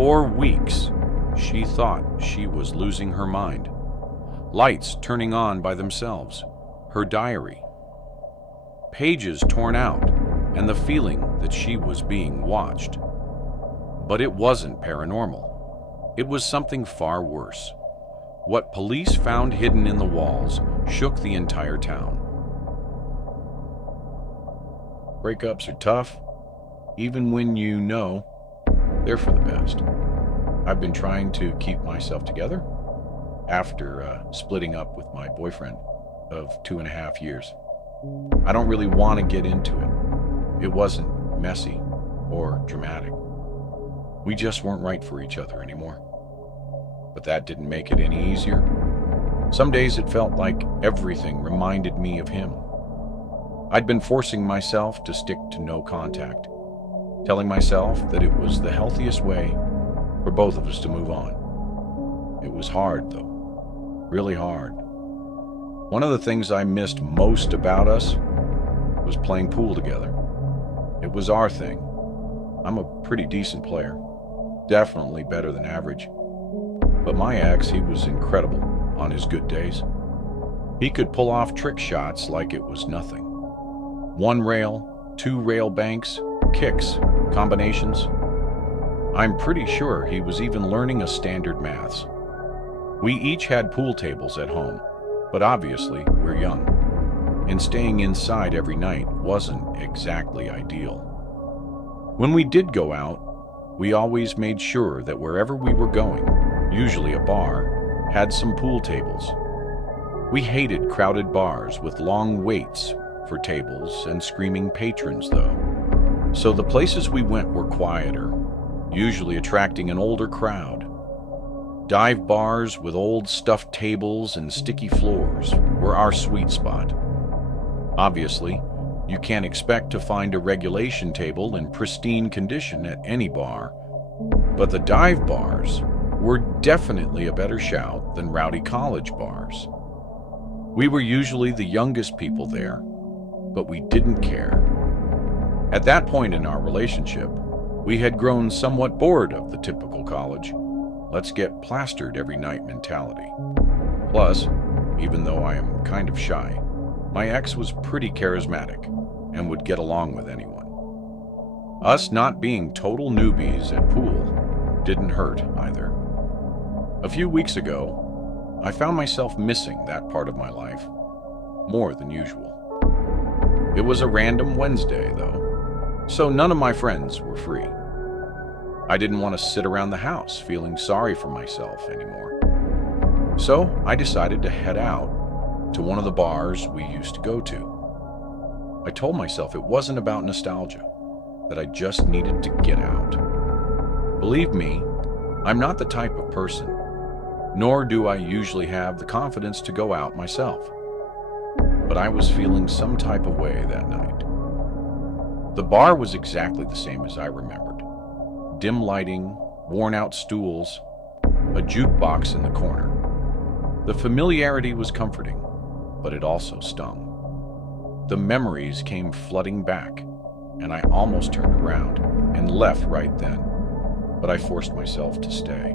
For weeks, she thought she was losing her mind. Lights turning on by themselves, her diary, pages torn out, and the feeling that she was being watched. But it wasn't paranormal. It was something far worse. What police found hidden in the walls shook the entire town. Breakups are tough, even when you know they're for the best. I've been trying to keep myself together after splitting up with my boyfriend of 2.5 years. I don't really want to get into it. It wasn't messy or dramatic. We just weren't right for each other anymore. But that didn't make it any easier. Some days it felt like everything reminded me of him. I'd been forcing myself to stick to no contact, telling myself that it was the healthiest way for both of us to move on. It was hard, though. Really hard. One of the things I missed most about us was playing pool together. It was our thing. I'm a pretty decent player. Definitely better than average. But my ex, he was incredible on his good days. He could pull off trick shots like it was nothing. 1 rail, 2 rail banks, kicks, combinations. I'm pretty sure he was even learning a standard maths. We each had pool tables at home, but obviously we're young, and staying inside every night wasn't exactly ideal. When we did go out, we always made sure that wherever we were going, usually a bar, had some pool tables. We hated crowded bars with long waits for tables and screaming patrons, though. So the places we went were quieter, usually attracting an older crowd. Dive bars with old stuffed tables and sticky floors were our sweet spot. Obviously, you can't expect to find a regulation table in pristine condition at any bar, but the dive bars were definitely a better shout than rowdy college bars. We were usually the youngest people there, but we didn't care. At that point in our relationship, we had grown somewhat bored of the typical college, let's get plastered every night mentality. Plus, even though I am kind of shy, my ex was pretty charismatic and would get along with anyone. Us not being total newbies at pool didn't hurt either. A few weeks ago, I found myself missing that part of my life more than usual. It was a random Wednesday, though, so none of my friends were free. I didn't want to sit around the house feeling sorry for myself anymore. So I decided to head out to one of the bars we used to go to. I told myself it wasn't about nostalgia, that I just needed to get out. Believe me, I'm not the type of person, nor do I usually have the confidence to go out myself. But I was feeling some type of way that night. The bar was exactly the same as I remembered. Dim lighting, worn-out stools, a jukebox in the corner. The familiarity was comforting, but it also stung. The memories came flooding back, and I almost turned around and left right then, but I forced myself to stay.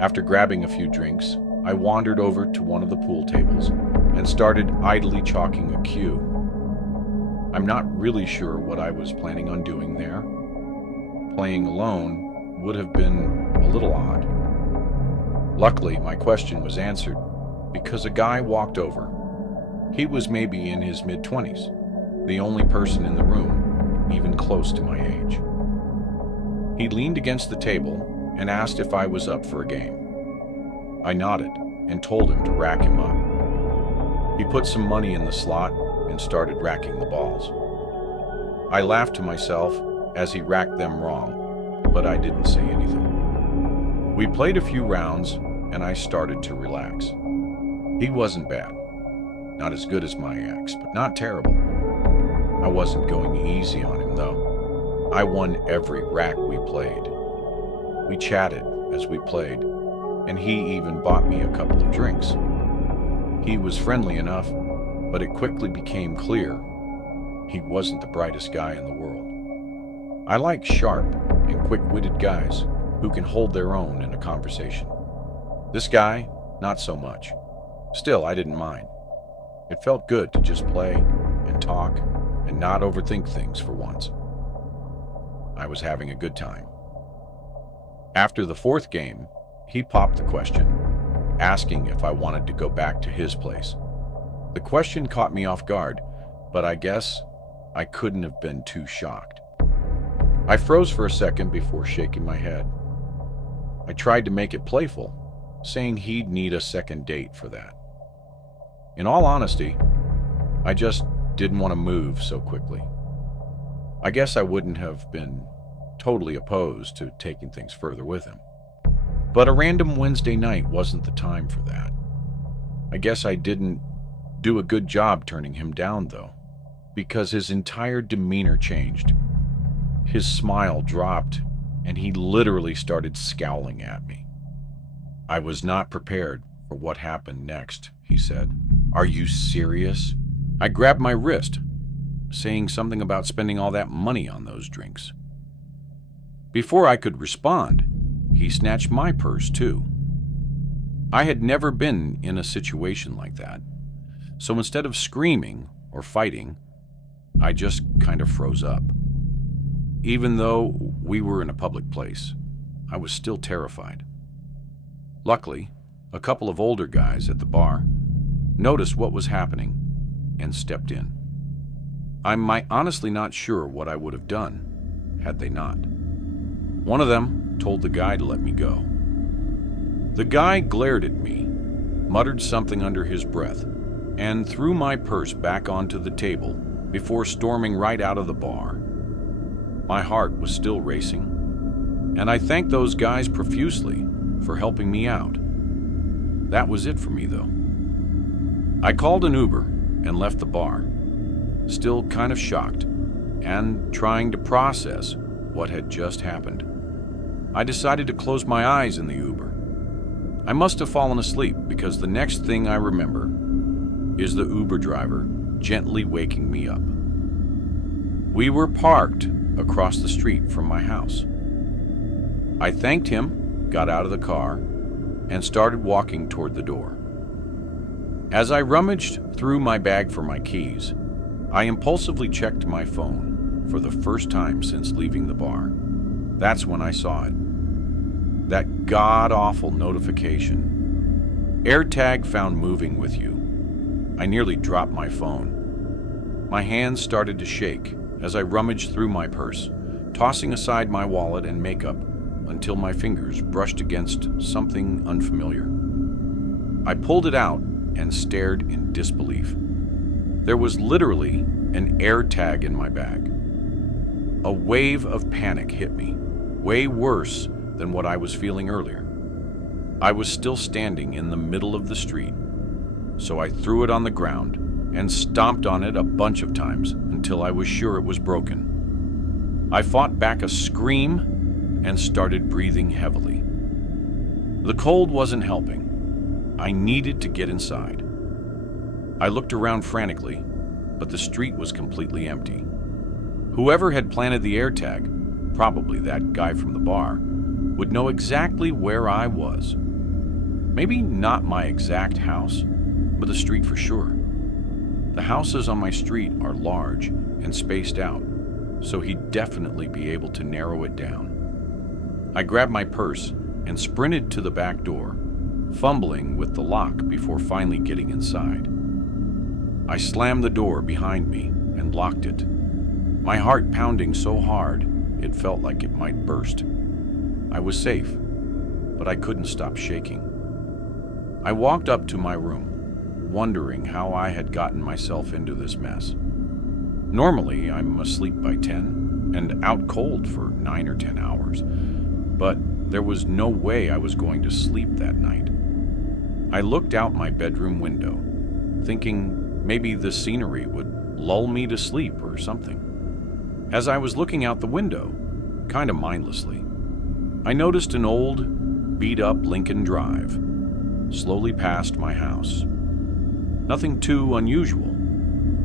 After grabbing a few drinks, I wandered over to one of the pool tables and started idly chalking a cue. I'm not really sure what I was planning on doing there. Playing alone would have been a little odd. Luckily, my question was answered because a guy walked over. He was maybe in his mid-20s, the only person in the room even close to my age. He leaned against the table and asked if I was up for a game. I nodded and told him to rack him up. He put some money in the slot and started racking the balls. I laughed to myself as he racked them wrong, but I didn't say anything. We played a few rounds, and I started to relax. He wasn't bad. Not as good as my ex, but not terrible. I wasn't going easy on him, though. I won every rack we played. We chatted as we played, and he even bought me a couple of drinks. He was friendly enough, but it quickly became clear he wasn't the brightest guy in the world. I like sharp and quick-witted guys, who can hold their own in a conversation. This guy, not so much. Still, I didn't mind. It felt good to just play and talk and not overthink things for once. I was having a good time. After the fourth game, he popped the question, asking if I wanted to go back to his place. The question caught me off guard, but I guess I couldn't have been too shocked. I froze for a second before shaking my head. I tried to make it playful, saying he'd need a second date for that. In all honesty, I just didn't want to move so quickly. I guess I wouldn't have been totally opposed to taking things further with him. But a random Wednesday night wasn't the time for that. I guess I didn't do a good job turning him down, though, because his entire demeanor changed. His smile dropped, and he literally started scowling at me. I was not prepared for what happened next, he said. Are you serious? I grabbed my wrist, saying something about spending all that money on those drinks. Before I could respond, he snatched my purse too. I had never been in a situation like that, so instead of screaming or fighting, I just kind of froze up. Even though we were in a public place, I was still terrified. Luckily, a couple of older guys at the bar noticed what was happening and stepped in. I'm honestly not sure what I would have done had they not. One of them told the guy to let me go. The guy glared at me, muttered something under his breath, and threw my purse back onto the table before storming right out of the bar. My heart was still racing, and I thanked those guys profusely for helping me out. That was it for me, though. I called an Uber and left the bar, still kind of shocked and trying to process what had just happened. I decided to close my eyes in the Uber. I must have fallen asleep because the next thing I remember is the Uber driver gently waking me up. We were parked across the street from my house. I thanked him, got out of the car, and started walking toward the door. As I rummaged through my bag for my keys, I impulsively checked my phone for the first time since leaving the bar. That's when I saw it. That god-awful notification. AirTag found moving with you. I nearly dropped my phone. My hands started to shake as I rummaged through my purse, tossing aside my wallet and makeup until my fingers brushed against something unfamiliar. I pulled it out and stared in disbelief. There was literally an AirTag in my bag. A wave of panic hit me, way worse than what I was feeling earlier. I was still standing in the middle of the street, so I threw it on the ground and stomped on it a bunch of times until I was sure it was broken. I fought back a scream and started breathing heavily. The cold wasn't helping. I needed to get inside. I looked around frantically, but the street was completely empty. Whoever had planted the AirTag, probably that guy from the bar, would know exactly where I was. Maybe not my exact house, but the street for sure. The houses on my street are large and spaced out, so he'd definitely be able to narrow it down. I grabbed my purse and sprinted to the back door, fumbling with the lock before finally getting inside. I slammed the door behind me and locked it, my heart pounding so hard it felt like it might burst. I was safe, but I couldn't stop shaking. I walked up to my room, wondering how I had gotten myself into this mess. Normally, I'm asleep by 10 and out cold for 9 or 10 hours, but there was no way I was going to sleep that night. I looked out my bedroom window, thinking maybe the scenery would lull me to sleep or something. As I was looking out the window, kind of mindlessly, I noticed an old, beat-up Lincoln Drive slowly past my house. Nothing too unusual,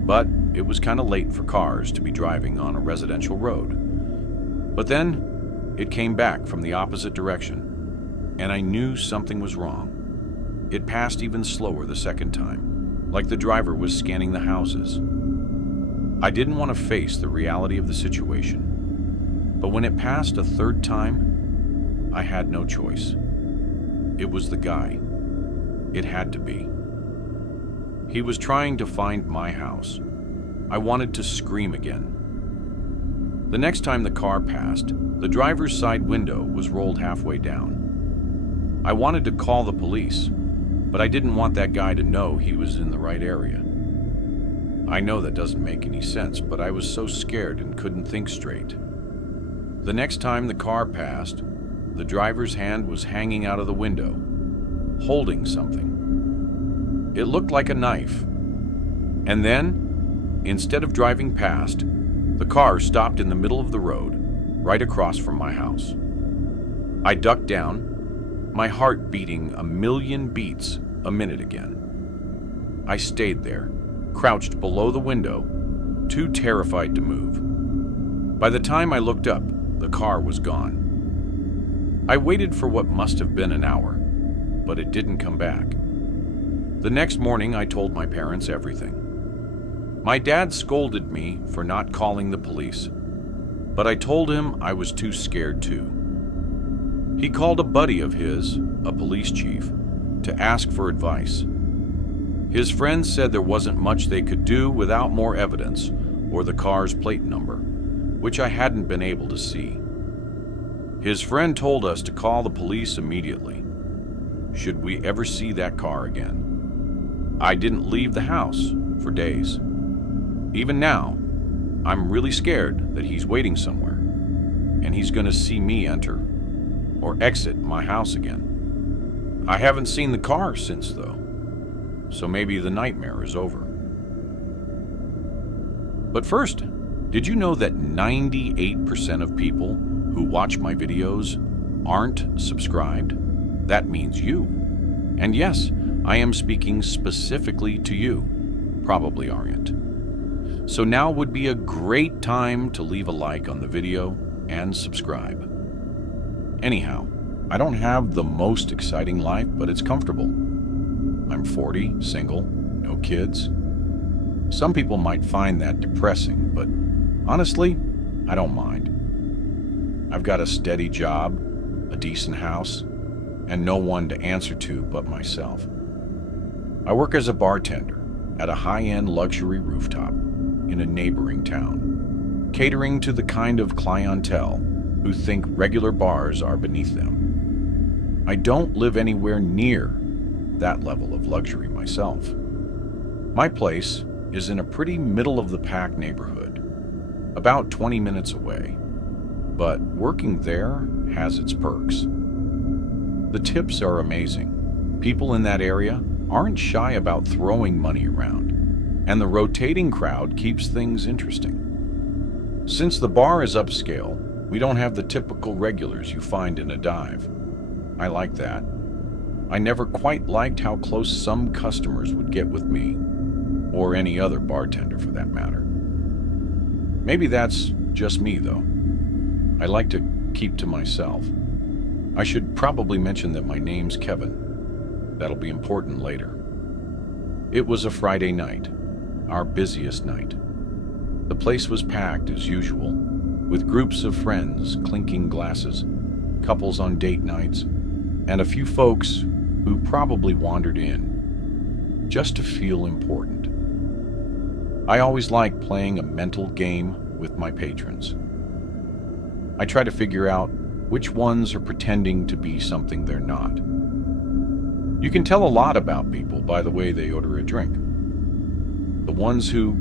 but it was kind of late for cars to be driving on a residential road. But then, It came back from the opposite direction, and I knew something was wrong. It passed even slower the second time, like the driver was scanning the houses. I didn't want to face the reality of the situation, but when it passed a third time, I had no choice. It was the guy. It had to be. He was trying to find my house. I wanted to scream again. The next time the car passed, the driver's side window was rolled halfway down. I wanted to call the police, but I didn't want that guy to know he was in the right area. I know that doesn't make any sense, but I was so scared and couldn't think straight. The next time the car passed, the driver's hand was hanging out of the window, holding something. It looked like a knife. And then, instead of driving past, the car stopped in the middle of the road, right across from my house. I ducked down, my heart beating a million beats a minute again. I stayed there, crouched below the window, too terrified to move. By the time I looked up, the car was gone. I waited for what must have been an hour, but it didn't come back. The next morning, I told my parents everything. My dad scolded me for not calling the police, but I told him I was too scared too. He called a buddy of his, a police chief, to ask for advice. His friends said there wasn't much they could do without more evidence or the car's plate number, which I hadn't been able to see. His friend told us to call the police immediately, should we ever see that car again. I didn't leave the house for days. Even now, I'm really scared that he's waiting somewhere, and he's going to see me enter or exit my house again. I haven't seen the car since, though, so maybe the nightmare is over. But first, did you know that 98% of people who watch my videos aren't subscribed? That means you. And yes, I am speaking specifically to you. Probably aren't. So now would be a great time to leave a like on the video and subscribe. Anyhow, I don't have the most exciting life, but it's comfortable. I'm 40, single, no kids. Some people might find that depressing, but honestly, I don't mind. I've got a steady job, a decent house, and no one to answer to but myself. I work as a bartender at a high-end luxury rooftop in a neighboring town, catering to the kind of clientele who think regular bars are beneath them. I don't live anywhere near that level of luxury myself. My place is in a pretty middle-of-the-pack neighborhood, about 20 minutes away, but working there has its perks. The tips are amazing. People in that area aren't shy about throwing money around, and the rotating crowd keeps things interesting. Since the bar is upscale, we don't have the typical regulars you find in a dive. I like that. I never quite liked how close some customers would get with me, or any other bartender for that matter. Maybe that's just me, though. I like to keep to myself. I should probably mention that my name's Kevin. That'll be important later. It was a Friday night, our busiest night. The place was packed as usual, with groups of friends clinking glasses, couples on date nights, and a few folks who probably wandered in just to feel important. I always like playing a mental game with my patrons. I try to figure out which ones are pretending to be something they're not. You can tell a lot about people by the way they order a drink. The ones who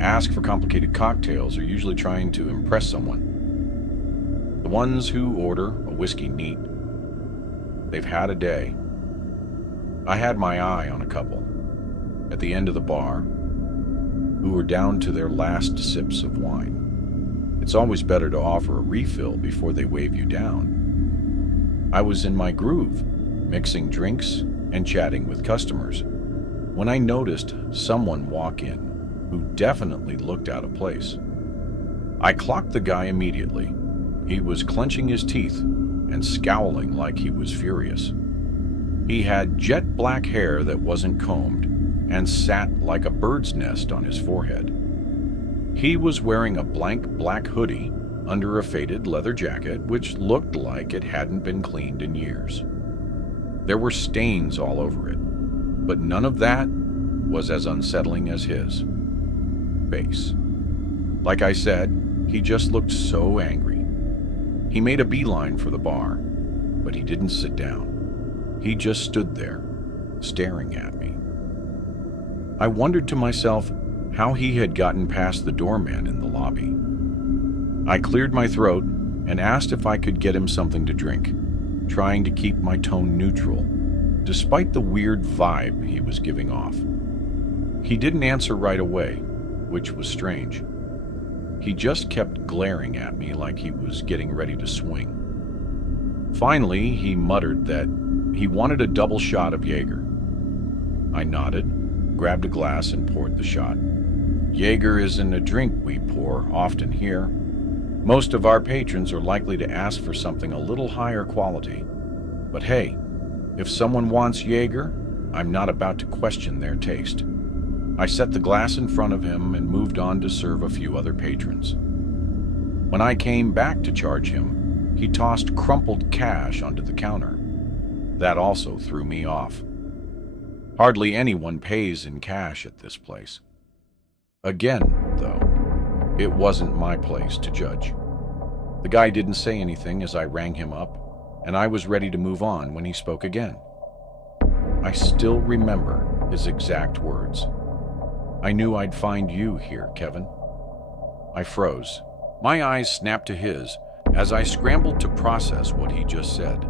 ask for complicated cocktails are usually trying to impress someone. The ones who order a whiskey neat, they've had a day. I had my eye on a couple at the end of the bar who were down to their last sips of wine. It's always better to offer a refill before they wave you down. I was in my groove, mixing drinks and chatting with customers, when I noticed someone walk in who definitely looked out of place. I clocked the guy immediately, He was clenching his teeth and scowling like he was furious. He had jet black hair that wasn't combed and sat like a bird's nest on his forehead. He was wearing a blank black hoodie under a faded leather jacket which looked like it hadn't been cleaned in years. There were stains all over it, but none of that was as unsettling as his face. Like I said, he just looked so angry. He made a beeline for the bar, but he didn't sit down. He just stood there, staring at me. I wondered to myself how he had gotten past the doorman in the lobby. I cleared my throat and asked if I could get him something to drink, trying to keep my tone neutral, despite the weird vibe he was giving off. He didn't answer right away, which was strange. He just kept glaring at me like he was getting ready to swing. Finally, he muttered that he wanted a double shot of Jaeger. I nodded, grabbed a glass, and poured the shot. Jaeger isn't a drink we pour often here. Most of our patrons are likely to ask for something a little higher quality. But hey, if someone wants Jaeger, I'm not about to question their taste. I set the glass in front of him and moved on to serve a few other patrons. When I came back to charge him, he tossed crumpled cash onto the counter. That also threw me off. Hardly anyone pays in cash at this place. Again, though, it wasn't my place to judge. The guy didn't say anything as I rang him up, and I was ready to move on when he spoke again. I still remember his exact words. "I knew I'd find you here, Kevin." I froze. My eyes snapped to his as I scrambled to process what he just said.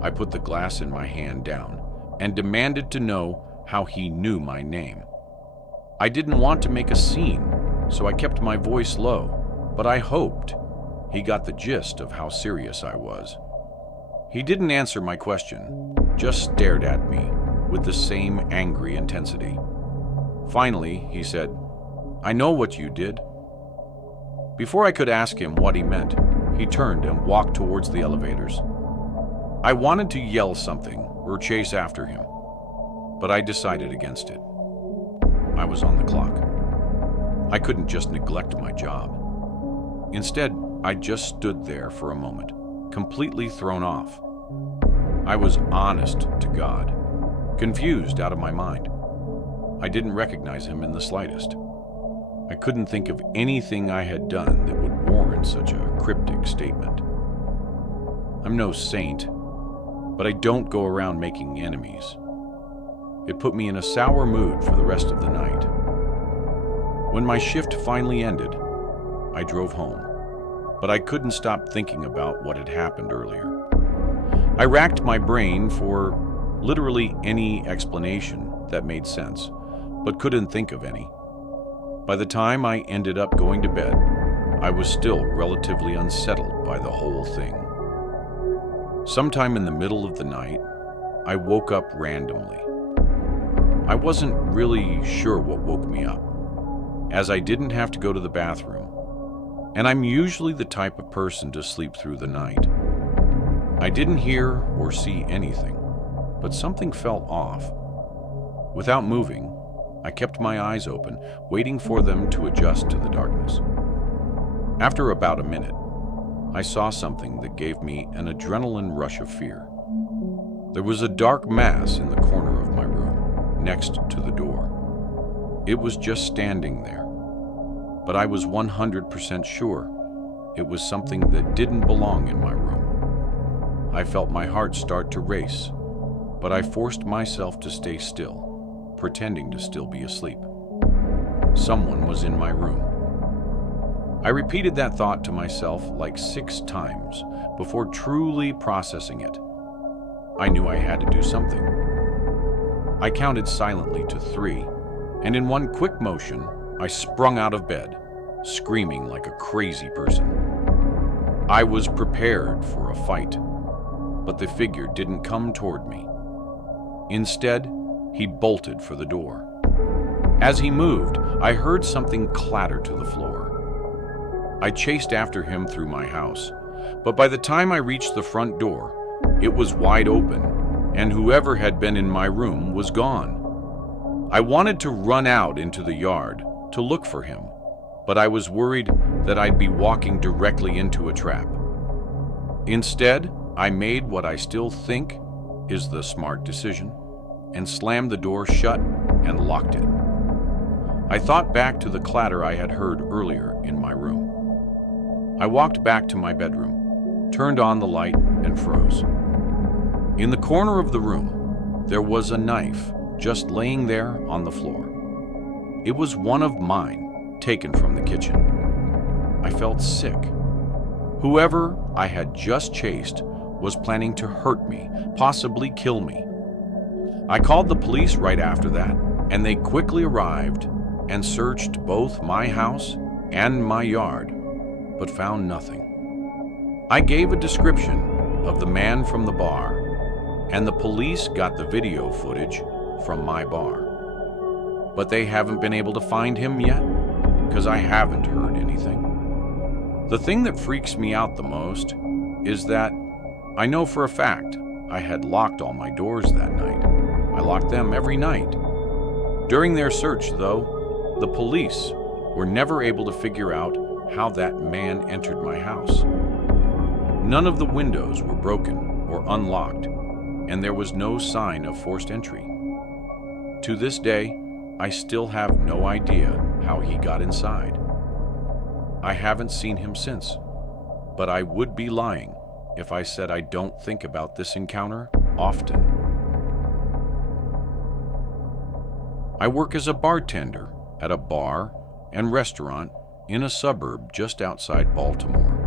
I put the glass in my hand down and demanded to know how he knew my name. I didn't want to make a scene, so I kept my voice low, but I hoped he got the gist of how serious I was. He didn't answer my question, just stared at me with the same angry intensity. Finally, he said, "I know what you did." Before I could ask him what he meant, he turned and walked towards the elevators. I wanted to yell something or chase after him, but I decided against it. I was on the clock. I couldn't just neglect my job. Instead, I just stood there for a moment, completely thrown off. I was honest to God, confused out of my mind. I didn't recognize him in the slightest. I couldn't think of anything I had done that would warrant such a cryptic statement. I'm no saint, but I don't go around making enemies. It put me in a sour mood for the rest of the night. When my shift finally ended, I drove home, but I couldn't stop thinking about what had happened earlier. I racked my brain for literally any explanation that made sense, but couldn't think of any. By the time I ended up going to bed, I was still relatively unsettled by the whole thing. Sometime in the middle of the night, I woke up randomly. I wasn't really sure what woke me up, as I didn't have to go to the bathroom, and I'm usually the type of person to sleep through the night. I didn't hear or see anything, but something felt off. Without moving, I kept my eyes open, waiting for them to adjust to the darkness. After about a minute, I saw something that gave me an adrenaline rush of fear. There was a dark mass in the corner of my room, next to the door. It was just standing there, but I was 100% sure it was something that didn't belong in my room. I felt my heart start to race, but I forced myself to stay still, pretending to still be asleep. Someone was in my room. I repeated that thought to myself like 6 times before truly processing it. I knew I had to do something. I counted silently to 3, and in one quick motion, I sprung out of bed, screaming like a crazy person. I was prepared for a fight, but the figure didn't come toward me. Instead, he bolted for the door. As he moved, I heard something clatter to the floor. I chased after him through my house, But by the time I reached the front door, it was wide open, and whoever had been in my room was gone. I wanted to run out into the yard to look for him, but I was worried that I'd be walking directly into a trap. Instead, I made what I still think is the smart decision and slammed the door shut and locked it. I thought back to the clatter I had heard earlier in my room. I walked back to my bedroom, turned on the light, and froze. In the corner of the room, there was a knife just laying there on the floor. It was one of mine, taken from the kitchen. I felt sick. Whoever I had just chased was planning to hurt me, possibly kill me. I called the police right after that, and they quickly arrived and searched both my house and my yard, but found nothing. I gave a description of the man from the bar, and the police got the video footage from my bar. But they haven't been able to find him yet, because I haven't heard anything. The thing that freaks me out the most is that I know for a fact I had locked all my doors that night. I locked them every night. During their search, though, the police were never able to figure out how that man entered my house. None of the windows were broken or unlocked, and there was no sign of forced entry. To this day, I still have no idea how he got inside. I haven't seen him since, but I would be lying if I said I don't think about this encounter often. I work as a bartender at a bar and restaurant in a suburb just outside Baltimore.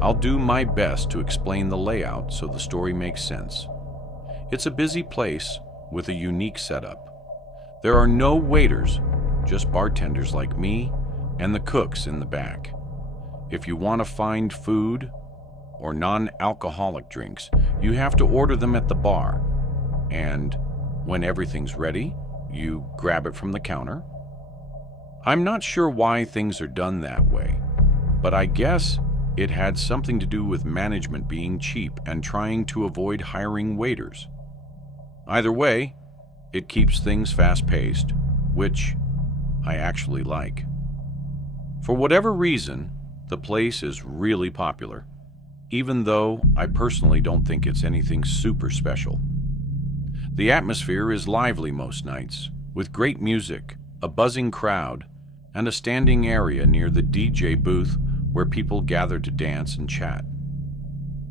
I'll do my best to explain the layout so the story makes sense. It's a busy place with a unique setup. There are no waiters, just bartenders like me and the cooks in the back. If you want to find food or non-alcoholic drinks, you have to order them at the bar. And when everything's ready, you grab it from the counter. I'm not sure why things are done that way, but I guess it had something to do with management being cheap and trying to avoid hiring waiters. Either way, it keeps things fast-paced, which I actually like. For whatever reason, the place is really popular, even though I personally don't think it's anything super special. The atmosphere is lively most nights, with great music, a buzzing crowd, and a standing area near the DJ booth where people gather to dance and chat.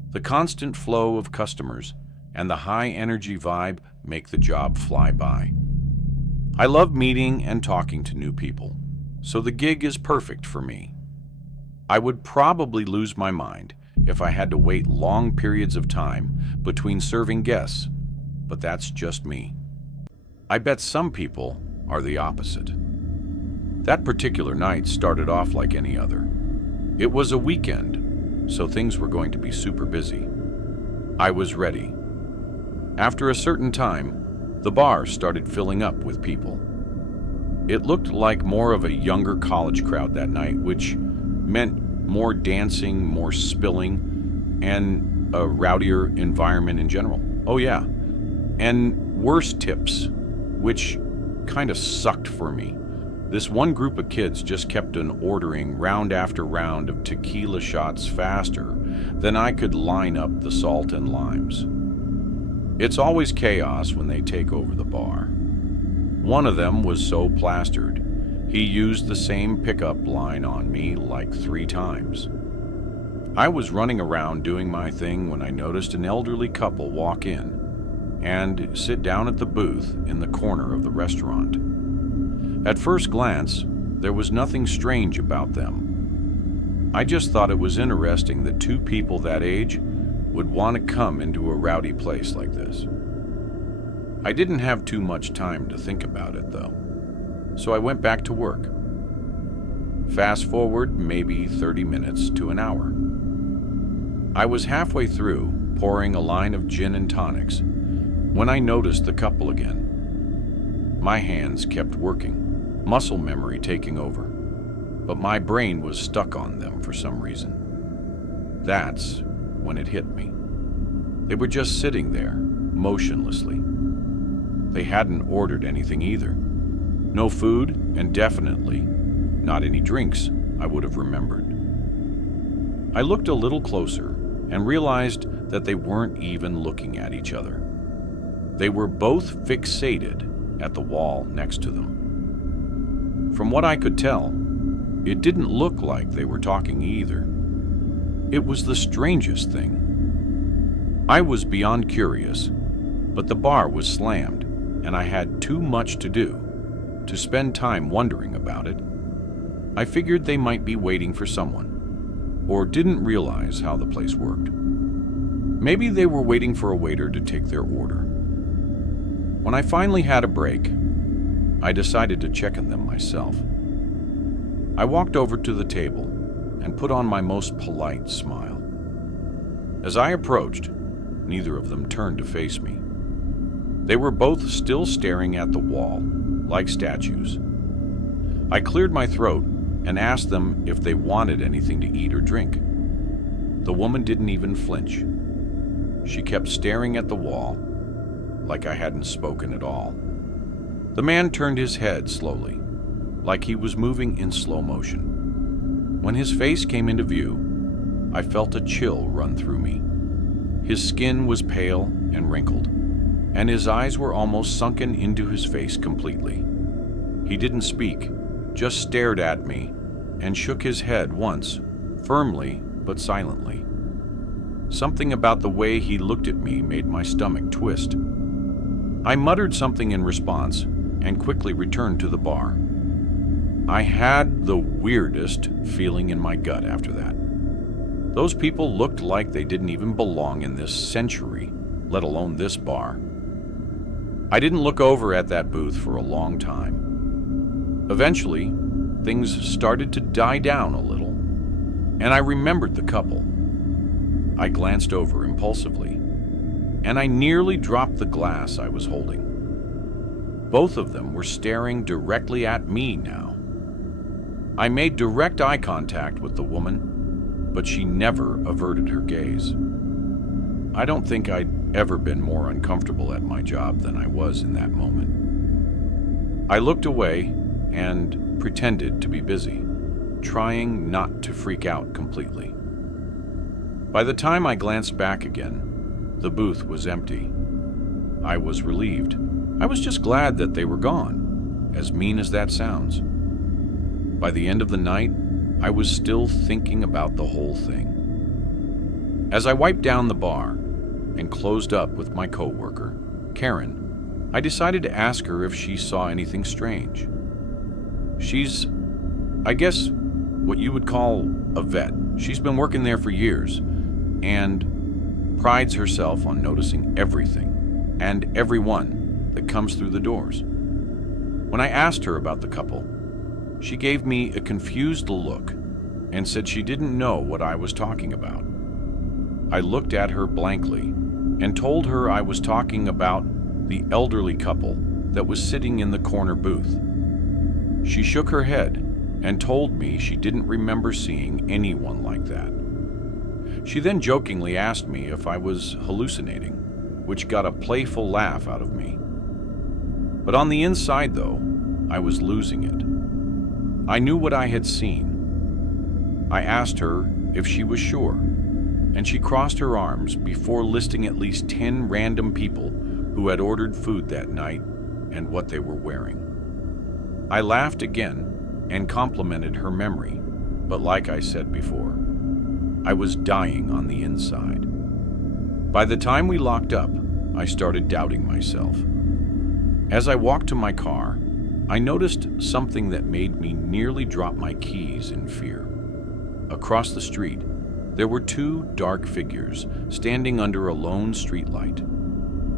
The constant flow of customers and the high-energy vibe make the job fly by. I love meeting and talking to new people, so the gig is perfect for me. I would probably lose my mind if I had to wait long periods of time between serving guests, but that's just me. I bet some people are the opposite. That particular night started off like any other. It was a weekend, so things were going to be super busy. I was ready. After a certain time, the bar started filling up with people. It looked like more of a younger college crowd that night, which meant more dancing, more spilling, and a rowdier environment in general. Oh yeah, and worse tips, which kind of sucked for me. This one group of kids just kept on ordering round after round of tequila shots faster than I could line up the salt and limes. It's always chaos when they take over the bar. One of them was so plastered, he used the same pickup line on me like 3 times. I was running around doing my thing when I noticed an elderly couple walk in and sit down at the booth in the corner of the restaurant. At first glance, there was nothing strange about them. I just thought it was interesting that 2 people that age would want to come into a rowdy place like this. I didn't have too much time to think about it, though, so I went back to work. Fast forward maybe 30 minutes to an hour. I was halfway through pouring a line of gin and tonics when I noticed the couple again. My hands kept working, muscle memory taking over, but my brain was stuck on them for some reason. That's when it hit me. They were just sitting there, motionlessly. They hadn't ordered anything either. No food, and definitely not any drinks I would have remembered. I looked a little closer and realized that they weren't even looking at each other. They were both fixated at the wall next to them. From what I could tell, it didn't look like they were talking either. It was the strangest thing. I was beyond curious, but the bar was slammed, and I had too much to do to spend time wondering about it. I figured they might be waiting for someone, or didn't realize how the place worked. Maybe they were waiting for a waiter to take their order. When I finally had a break, I decided to check on them myself. I walked over to the table and put on my most polite smile. As I approached, neither of them turned to face me. They were both still staring at the wall, like statues. I cleared my throat and asked them if they wanted anything to eat or drink. The woman didn't even flinch. She kept staring at the wall, like I hadn't spoken at all. The man turned his head slowly, like he was moving in slow motion. When his face came into view, I felt a chill run through me. His skin was pale and wrinkled, and his eyes were almost sunken into his face completely. He didn't speak, just stared at me and shook his head once, firmly but silently. Something about the way he looked at me made my stomach twist. I muttered something in response and quickly returned to the bar. I had the weirdest feeling in my gut after that. Those people looked like they didn't even belong in this century, let alone this bar. I didn't look over at that booth for a long time. Eventually, things started to die down a little, and I remembered the couple. I glanced over impulsively, and I nearly dropped the glass I was holding. Both of them were staring directly at me now. I made direct eye contact with the woman, but she never averted her gaze. I don't think I'd ever been more uncomfortable at my job than I was in that moment. I looked away and pretended to be busy, trying not to freak out completely. By the time I glanced back again, the booth was empty. I was relieved. I was just glad that they were gone, as mean as that sounds. By the end of the night, I was still thinking about the whole thing. As I wiped down the bar and closed up with my coworker, Karen, I decided to ask her if she saw anything strange. She's, I guess, what you would call a vet. She's been working there for years and prides herself on noticing everything and everyone that comes through the doors. When I asked her about the couple, she gave me a confused look and said she didn't know what I was talking about. I looked at her blankly and told her I was talking about the elderly couple that was sitting in the corner booth. She shook her head and told me she didn't remember seeing anyone like that. She then jokingly asked me if I was hallucinating, which got a playful laugh out of me. But on the inside, though, I was losing it. I knew what I had seen. I asked her if she was sure, and she crossed her arms before listing at least 10 random people who had ordered food that night and what they were wearing. I laughed again and complimented her memory, but like I said before, I was dying on the inside. By the time we locked up, I started doubting myself. As I walked to my car, I noticed something that made me nearly drop my keys in fear. Across the street, there were 2 dark figures standing under a lone streetlight.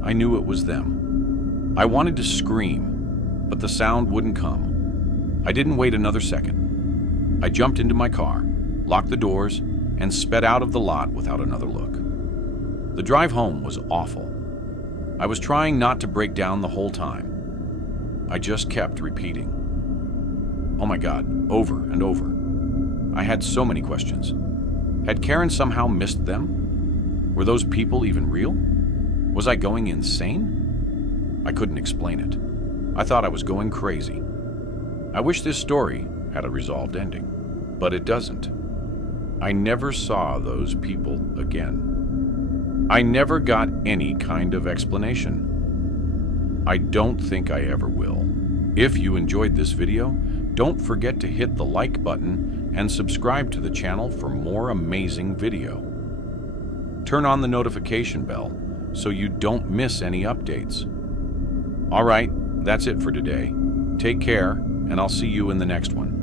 I knew it was them. I wanted to scream, but the sound wouldn't come. I didn't wait another second. I jumped into my car, locked the doors, and sped out of the lot without another look. The drive home was awful. I was trying not to break down the whole time. I just kept repeating, "Oh my God," over and over. I had so many questions. Had Karen somehow missed them? Were those people even real? Was I going insane? I couldn't explain it. I thought I was going crazy. I wish this story had a resolved ending, but it doesn't. I never saw those people again. I never got any kind of explanation. I don't think I ever will. If you enjoyed this video, don't forget to hit the like button and subscribe to the channel for more amazing video. Turn on the notification bell so you don't miss any updates. All right, that's it for today. Take care, and I'll see you in the next one.